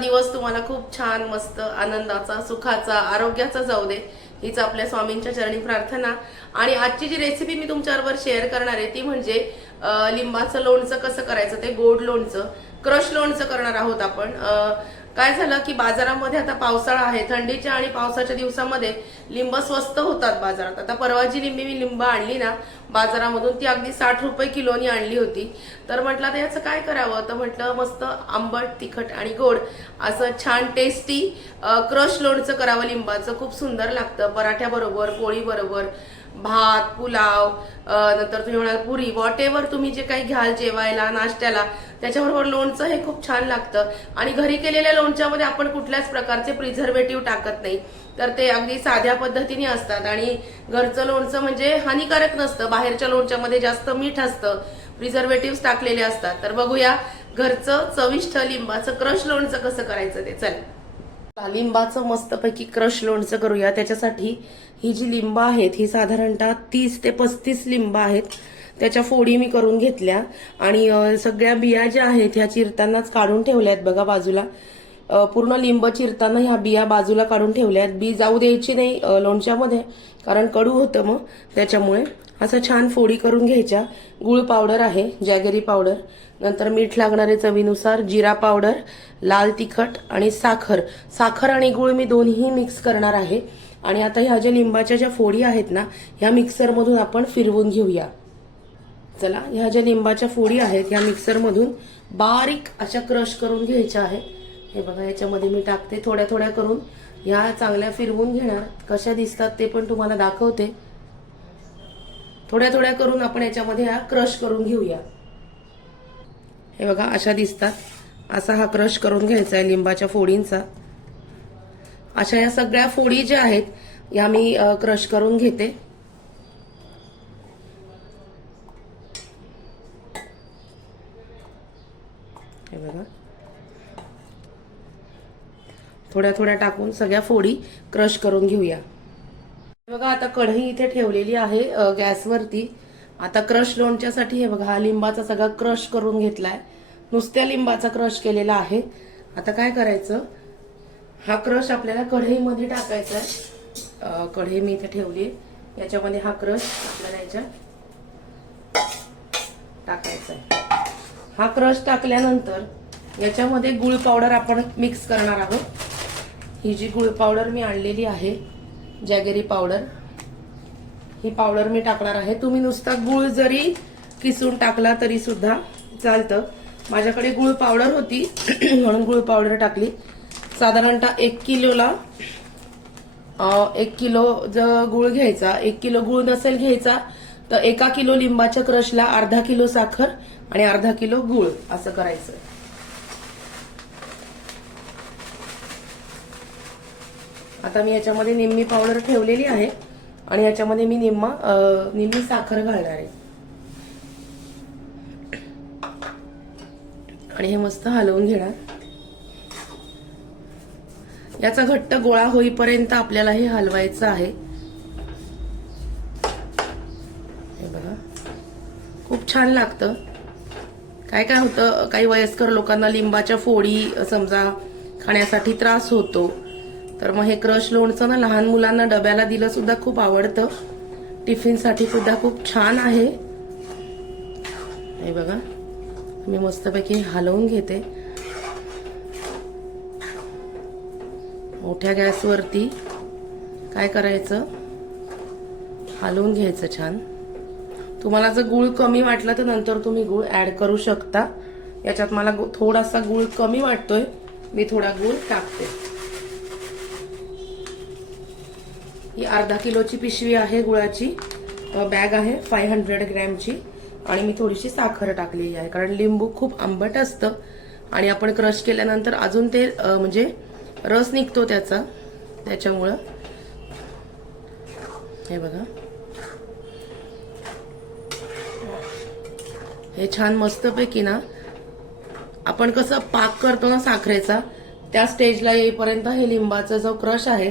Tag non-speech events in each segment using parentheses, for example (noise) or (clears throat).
दिवस तुम्हाला खूप छान मस्त आनंदाचा सुखाचा आरोग्याचा जाऊ दे. हीच आपल्या स्वामींच्या चरणी प्रार्थना. आणि आजची जी रेसिपी मी तुमच्याबरोबर शेअर करणार आहे ती म्हणजे लिंबाचं लोणचं कसं करायचं ते गोड लोणचं क्रश लोणचं करणार आहोत आपण. काय झालं की बाजारामध्ये आता पावसाळा आहे. थंडीच्या आणि पावसाच्या दिवसामध्ये लिंब स्वस्त होतात बाजारात. आता परवा जी लिंबी मी लिंब आणली ना बाजारामधून ती अगदी साठ रुपये किलोनी आणली होती. तर म्हटलं आता याचं काय करावं? तर म्हटलं मस्त आंबट तिखट आणि गोड असं छान टेस्टी क्रश लोणचं करावं लिंबाचं. खूप सुंदर लागतं. पराठ्याबरोबर पोळीबरोबर भात पुलाव नंतर तुम्ही म्हणाल पुरी वॉट एव्हर तुम्ही जे काही घ्याल जेवायला नाश्त्याला त्याच्याबरोबर लोणचं हे खूप छान लागतं. आणि घरी केलेल्या लोणच्यामध्ये आपण कुठल्याच प्रकारचे प्रिझर्वेटिव्ह टाकत नाही. तर ते अगदी साध्या पद्धतीने असतात. आणि घरचं लोणचं म्हणजे हानिकारक नसतं. बाहेरच्या लोणच्यामध्ये जास्त मीठ असतं. प्रिझर्वेटिव्ह टाकलेले असतात. तर बघूया घरचं चविष्ट लिंबाचं क्रश लोणचं कसं करायचं ते. चल. लिंबाचं मस्तपैकी क्रश लोणचं करूया. त्याच्यासाठी ही जी लिंब आहेत ही साधारणतः तीस ते पस्तीस लिंब आहेत. त्याच्या फोडी मी करून घेतल्या. आणि सगळ्या बिया ज्या आहेत ह्या चिरतानाच काढून ठेवल्या आहेत बघा बाजूला. पूर्ण लिंब चिरताना ह्या बिया बाजूला काढून ठेवल्या आहेत. बी जाऊ द्यायची नाही लोणच्यामध्ये कारण कडू होतं मग. त्याच्यामुळे असं छान फोडी करून घ्यायच्या. गुळ पावडर आहे जॅगरी पावडर. नंतर मीठ लागणारे चवीनुसार जिरा पावडर लाल तिखट आणि साखर. साखर आणि गुळ मी दोन्ही मिक्स करणार आहे. आणि आता ह्या ज्या लिंबाच्या ज्या फोडी आहेत ना ह्या मिक्सरमधून आपण फिरवून घेऊया. चला ह्या ज्या लिंबाच्या फोडी आहेत ह्या मिक्सरमधून बारीक अशा क्रश करून घ्यायच्या आहेत. हे बघा याच्यामध्ये मी टाकते थोड्या थोड्या करून. ह्या चांगल्या फिरवून घेणार. कशा दिसतात ते पण तुम्हाला दाखवते. थोड्या थोड्या करून आपण याच्यामध्ये ह्या क्रश करून घेऊया. हे बघा अशा दिसतात. असा हा क्रश करून घ्यायचा आहे लिंबाच्या फोडींचा. अशा या सगळ्या फोडी ज्या आहेत या मी क्रश करून घेते. हे बघा. थोड्या थोड्या टाकून सगळ्या फोडी क्रश करून घेऊया. हे बघा आता कढई इथे ठेवलेली आहे गॅसवरती. आता क्रश लोणच्यासाठी हे बघा हा लिंबाचा सगळा क्रश करून घेतलाय. नुसत्या लिंबाचा क्रश केलेला आहे. आता काय करायचं? हा क्रश आपल्याला कढईमध्ये टाकायचा आहे. कढई मी इथे ठेवली याच्यामध्ये हा क्रश आपल्याला याच्यात टाकायचा आहे. हा क्रश टाकल्यानंतर याच्यामध्ये गुळ पावडर आपण मिक्स करणार आहोत. ही जी गुळ पावडर मी आणलेली आहे जॅगेरी पावडर ही पावडर मी टाकणार आहे. तुम्ही नुसता गुळ जरी किसून टाकला तरी सुद्धा चालतं. माझ्याकडे गुळ पावडर होती (clears throat) म्हणून गुळ पावडर टाकली. साधारणतः एक किलोला एक किलो जर गुळ घ्यायचा एक किलो गुळ नसेल घ्यायचा तर एका किलो लिंबाच्या क्रशला अर्धा किलो साखर आणि अर्धा किलो गुळ असं करायचं. आता मी याच्यामध्ये निम्मी पावडर ठेवलेली आहे. आणि याच्यामध्ये मी निम्मा निम्मी साखर घालणार आहे. आणि हे मस्त हलवून घेणार. याचा घट्ट गोळा होईपर्यंत आपल्याला हे हलवायचं आहे. हे बघा. खूप छान लागतं. काय काय होतं? काही वयस्कर लोकांना लिंबाच्या फोडी समजा खाण्यासाठी त्रास होतो. तर मग हे क्रश लोणचं ना लहान मुलांना डब्याला दिलं सुद्धा खूप आवडतं. टिफिनसाठी सुद्धा खूप छान आहे. हे बघा. मी मस्तपैकी हलवून घेते. मोठ्या गॅसवरती काय करायचं? हलवून घ्यायचं छान. तुम्हाला जर गुळ कमी वाटला तर नंतर तुम्ही गुळ ऍड करू शकता. याच्यात मला गु- थोडासा गुळ कमी वाटतोय. मी थोडा गुळ टाकते ही अर्धा किलोची पिशवी आहे गुळाची. बॅग आहे फाय हंड्रेड ग्रॅमची. आणि मी थोडीशी साखर टाकलेली आहे. कारण लिंबू खूप आंबट असतं. आणि आपण क्रश केल्यानंतर अजून ते म्हणजे रस निघतो त्याचा. त्याच्यामुळं हे बघा. हे छान मस्तपैकी ना आपण कसं पाक करतो ना साखरेचा त्या स्टेजला येईपर्यंत हे लिंबाचा जो क्रश आहे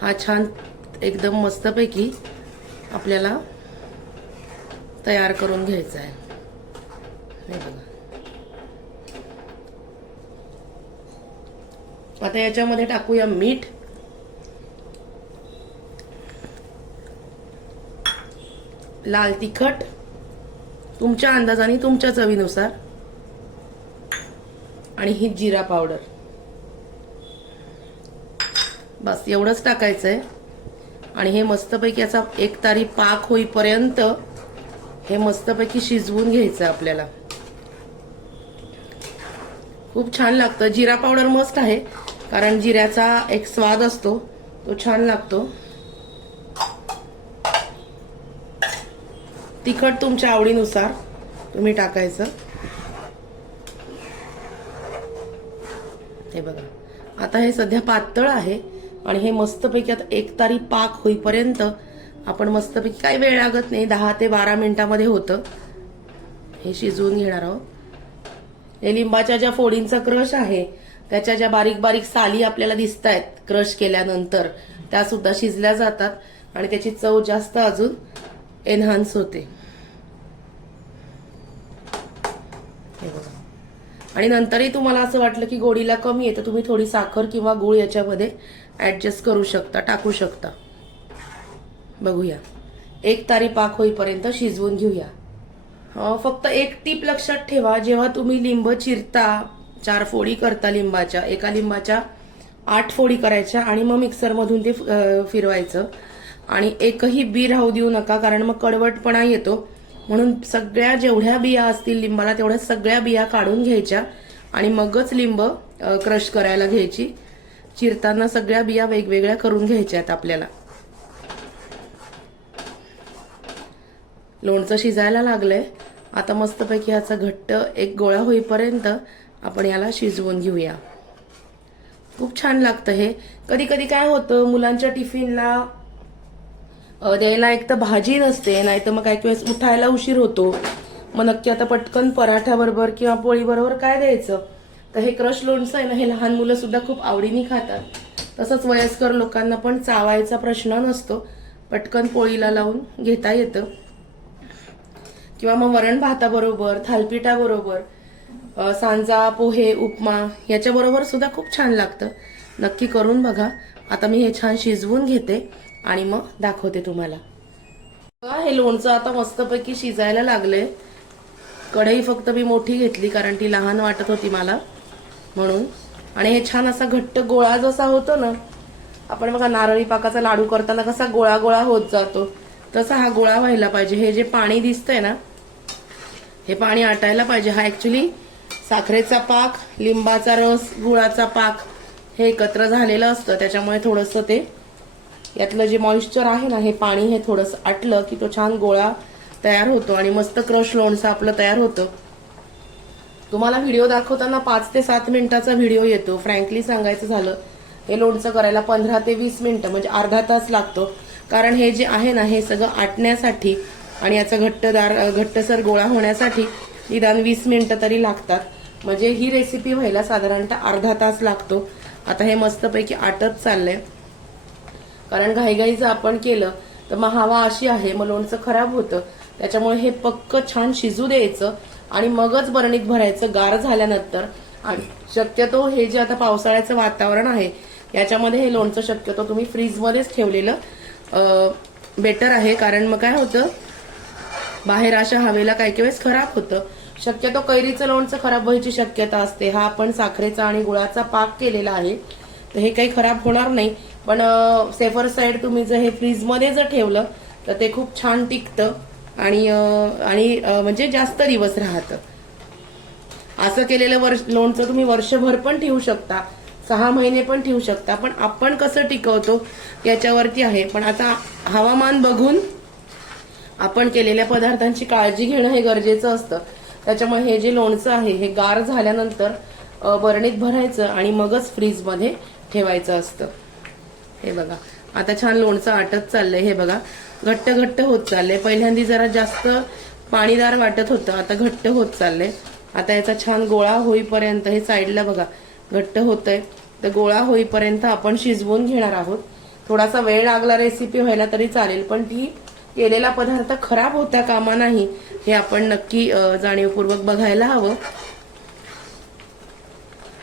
हा छान एकदम मस्तपैकी आपल्याला तयार करून घ्यायचं आहे. हे बघा. आता याच्यामध्ये टाकूया मीठ. लाल तिखट. तुमच्या अंदाजाने तुमच्या चवीनुसार. आणि ही जिरा पावडर. बस एवढंच टाकायचं आहे आणि हे मस्तपैकी असा एक तारी पाक होईपर्यंत हे मस्तपैकी शिजवून घ्यायचं आपल्याला. खूप छान लागतं. जिरा पावडर मस्त आहे कारण जिऱ्याचा एक स्वाद असतो तो छान लागतो. तिखट तुमच्या आवडीनुसार तुम्ही टाकायचं. हे बघा. आता हे सध्या पातळ आहे. आणि हे मस्तपैकी आता एक तारी पाक होईपर्यंत आपण मस्तपैकी काही वेळ लागत नाही. दहा ते बारा मिनिटामध्ये होतं. हे शिजवून घेणार आहोत. हे लिंबाच्या ज्या फोडींचा क्रश आहे त्याच्या ज्या बारीक बारीक साली आपल्याला दिसत आहेत क्रश केल्यानंतर त्या सुद्धा शिजल्या जातात आणि त्याची चव जास्त अजून एनहान्स होते. आणि नंतरही तुम्हाला असं वाटलं की गोडीला कमी आहे तर तुम्ही थोडी साखर किंवा गूळ याच्यामध्ये ॲडजस्ट करू शकता टाकू शकता. बघूया. एक तारी पाक होईपर्यंत शिजवून घेऊया. फक्त एक टीप लक्षात ठेवा जेव्हा तुम्ही लिंब चिरता चार फोडी करता लिंबाच्या एका लिंबाच्या आठ फोडी करायच्या आणि मग मिक्सरमधून ते फिरवायचं. आणि एकही बी राहू देऊ नका कारण मग कडवटपणा येतो. म्हणून सगळ्या जेवढ्या बिया असतील लिंबाला तेवढ्या सगळ्या बिया काढून घ्यायच्या आणि मगच लिंब क्रश करायला घ्यायची. चिरताना सगळ्या बिया वेगवेगळ्या करून घ्यायच्या आहेत आपल्याला. लोणचं शिजायला लागलंय. आता मस्तपैकी ह्याचा घट्ट एक गोळा होईपर्यंत आपण याला शिजवून घेऊया. खूप छान लागतं हे. कधी कधी काय होतं मुलांच्या टिफिनला द्यायला एक तर भाजी नसते नाही तर मग काही वेळेस उठायला उशीर होतो. मग नक्की आता पटकन पराठ्याबरोबर किंवा पोळीबरोबर काय द्यायचं? तर हे क्रश लोणचं आहे ना हे लहान मुलं सुद्धा खूप आवडीने खातात. तसंच वयस्कर लोकांना पण चावायचा प्रश्न नसतो. पटकन पोळीला लावून घेता येतं. किंवा मग वरण भाताबरोबर थालपिठाबरोबर सांजा पोहे उपमा याच्याबरोबर सुद्धा खूप छान लागतं. नक्की करून बघा. आता मी हे छान शिजवून घेते आणि मग दाखवते तुम्हाला. हे लोणचं आता मस्तपैकी शिजायला लागलंय. कढई फक्त मी मोठी घेतली कारण ती लहान वाटत होती मला. म्हणून. आणि हे छान असा घट्ट गोळा जसा होतो ना आपण बघा नारळी पाकाचा लाडू करताना कसा गोळा गोळा होत जातो तसा हा गोळा व्हायला पाहिजे. हे जे पाणी दिसतंय ना हे पाणी आटायला पाहिजे. हा ऍक्च्युली साखरेचा पाक लिंबाचा रस गुळाचा पाक हे एकत्र झालेलं असतं. त्याच्यामुळे थोडंसं ते यातलं जे मॉइश्चर आहे ना हे पाणी हे थोडंसं आटलं की तो छान गोळा तयार होतो. आणि मस्त क्रश लोणचं आपलं तयार होतं. तुम्हाला व्हिडिओ दाखवताना पाच ते सात मिनिटाचा व्हिडिओ येतो. फ्रँकली सांगायचं झालं हे लोणचं करायला पंधरा ते वीस मिनिटं म्हणजे अर्धा तास लागतो. कारण हे जे आहे ना हे सगळं आटण्यासाठी आणि याचा घट्टदार घट्टसर गोळा होण्यासाठी निदान वीस मिनिटं तरी लागतात. म्हणजे ही रेसिपी व्हायला साधारणतः अर्धा तास लागतो. आता हे मस्तपैकी आटत चाललंय. कारण घाईघाईचं आपण केलं तर मग हवा अशी आहे मग लोणचं खराब होतं. त्याच्यामुळे हे पक्क छान शिजू द्यायचं. आणि मगच बरणीत भरायचं गार झाल्यानंतर आणि शक्यतो हे जे आता पावसाळ्याचं वातावरण आहे याच्यामध्ये हे लोणचं शक्यतो तुम्ही फ्रीजमध्येच ठेवलेलं बेटर आहे. कारण मग काय होतं बाहेर अशा हवेला काही काही वेळेस खराब होतं. शक्यतो कैरीचं लोणचं खराब व्हायची शक्यता असते. हा आपण साखरेचा आणि गुळाचा पाक केलेला आहे. तर हे काही खराब होणार नाही. पण सेफर साईड तुम्ही जर हे फ्रीजमध्ये जर ठेवलं तर ते खूप छान टिकतं. आणि आणि म्हणजे जास्त दिवस राहतं. असं केलेलं वर्ष लोणचं तुम्ही वर्षभर पण ठेवू शकता. सहा महिने पण ठेवू शकता. पण आपण कसं टिकवतो याच्यावरती आहे. पण आता हवामान बघून आपण केलेल्या पदार्थांची काळजी घेणं हे गरजेचं असतं. त्याच्यामुळे हे जे लोणचं आहे हे गार झाल्यानंतर बरणीत भरायचं आणि मगच फ्रीजमध्ये ठेवायचं असतं. हे बघा. आता छान लोणचं आटत चाललंय. हे बघा. घट्ट घट्ट होत चालले पहिल्यांदा जरा जास्त पाणीदार वाटत होतं आता घट्ट होत चालले आता याचा छान गोळा होईपर्यंत हे साईडला बघा घट्ट होतंय. तर गोळा होईपर्यंत आपण शिजवून घेणार आहोत. थोडासा वेळ लागला रेसिपी व्हायला तरी चालेल पण ती केलेला पदार्थ खराब होता कामा नाही हे आपण नक्की जाणीवपूर्वक बघायला हवं.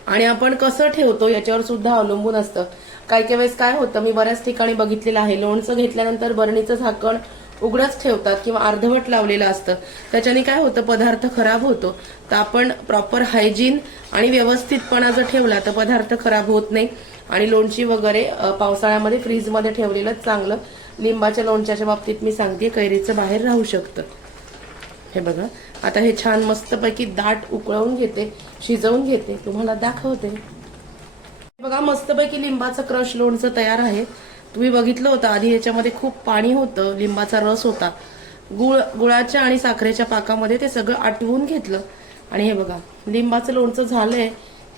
आणि आपण कसं ठेवतो याच्यावर सुद्धा अवलंबून असतं. काही काही वेळेस काय होतं मी बऱ्याच ठिकाणी बघितलेलं आहे लोणचं घेतल्यानंतर बरणीचं झाकण उघडच ठेवतात किंवा अर्धवट लावलेलं असतं. त्याच्याने काय होतं पदार्थ खराब होतो. तर आपण प्रॉपर हायजीन आणि व्यवस्थितपणा जर ठेवला तर पदार्थ खराब होत नाही. आणि लोणची वगैरे पावसाळ्यामध्ये फ्रीजमध्ये ठेवलेलं चांगलं. लिंबाच्या लोणच्याच्या बाबतीत मी सांगते कैरीचं बाहेर राहू शकतं. हे बघा. आता हे छान मस्तपैकी दाट उकळवून घेते शिजवून घेते. तुम्हाला दाखवते. बघा मस्तपैकी लिंबाचं क्रश लोणचं तयार आहे. तुम्ही बघितलं होतं आधी याच्यामध्ये खूप पाणी होतं लिंबाचा रस होता. गुळ गुळाच्या आणि साखरेच्या पाकामध्ये ते सगळं आटवून घेतलं. आणि हे बघा लिंबाचं लोणचं झालंय.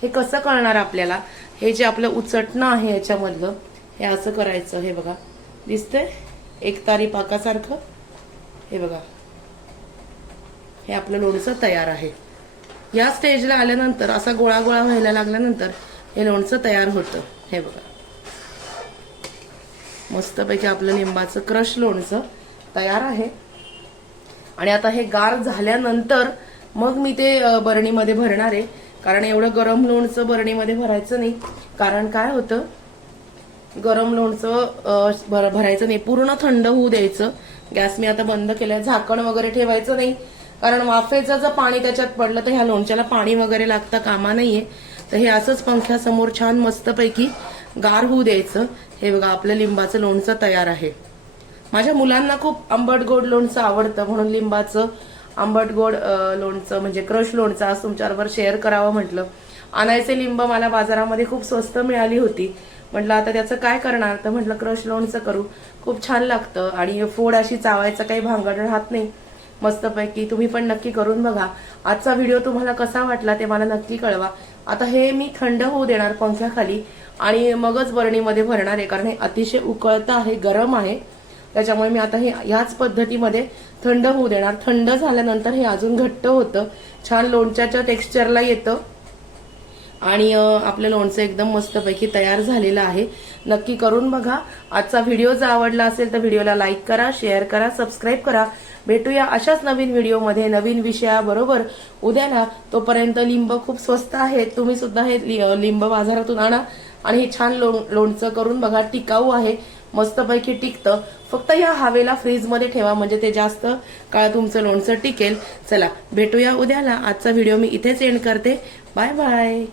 हे कसं कळणार आपल्याला? हे जे आपलं उचटणं आहे याच्यामधलं हे असं करायचं हे बघा. दिसतंय? एकतारी पाकासारखं. हे बघा. हे आपलं लोणचं तयार आहे. या स्टेजला आल्यानंतर असा गोळा गोळा व्हायला लागल्यानंतर हे लोणचं तयार होतं. हे बघा. मस्तपैकी आपलं लिंबाचं क्रश लोणचं तयार आहे. आणि आता हे गार झाल्यानंतर मग मी ते बरणीमध्ये भरणार आहे. कारण एवढं गरम लोणचं बरणीमध्ये भरायचं नाही. कारण काय होतं? गरम लोणचं भर- भरायचं नाही. पूर्ण थंड होऊ द्यायचं. गॅस मी आता बंद केलाय. झाकण वगैरे ठेवायचं नाही. कारण वाफेचं जर पाणी त्याच्यात पडलं तर ह्या लोणच्याला पाणी वगैरे लागता कामा नाहीये. तर हे असंच पंख्यासमोर छान मस्तपैकी गार होऊ द्यायचं. हे बघा आपलं लिंबाचं लोणचं तयार आहे. माझ्या मुलांना खूप आंबट गोड लोणचं आवडतं म्हणून लिंबाचं आंबट गोड लोणचं म्हणजे क्रश लोणचं आज तुमच्याबरोबर शेअर करावं म्हटलं. आणायचे लिंब मला बाजारामध्ये खूप स्वस्त मिळाली होती. म्हटलं आता त्याचं काय करणार? तर म्हटलं क्रश लोणचं करू. खूप छान लागतं आणि फोड अशी चावायचं काही भांगड राहत नाही. मस्तपैकी तुम्ही पण नक्की करून बघा. आजचा व्हिडिओ तुम्हाला कसा वाटला ते मला नक्की कळवा. आता हे मी थंड होऊ देणार पंख्याखाली आणि मगच बरणीमध्ये भरणार आहे कारण हे अतिशय उकळतं आहे गरम आहे. त्याच्यामुळे मी आता हे ह्याच पद्धतीमध्ये थंड होऊ देणार. थंड झाल्यानंतर हे अजून घट्ट होतं. छान लोणच्याच्या टेक्स्चरला येतं. आणि आपलं लोणचं एकदम मस्तपैकी तयार झालेलं आहे. नक्की करून बघा. आजचा व्हिडिओ जर आवडला असेल तर व्हिडिओला लाईक करा शेअर करा सबस्क्राईब करा. भेटूया अशाच नवीन व्हिडिओमध्ये. नवीन विषयाबरोबर उद्याला तोपर्यंत लिंब खूप स्वस्त आहे. तुम्ही सुद्धा हे लि- लिंब बाजारातून आणा आणि हे छान लोण लोणचं करून बघा. टिकाऊ आहे. मस्तपैकी टिकतं. फक्त या हवेला फ्रीजमध्ये ठेवा. म्हणजे ते जास्त काळ तुमचं लोणचं टिकेल. चला भेटूया उद्याला. आजचा व्हिडिओ मी इथेच एंड करते. Bye bye.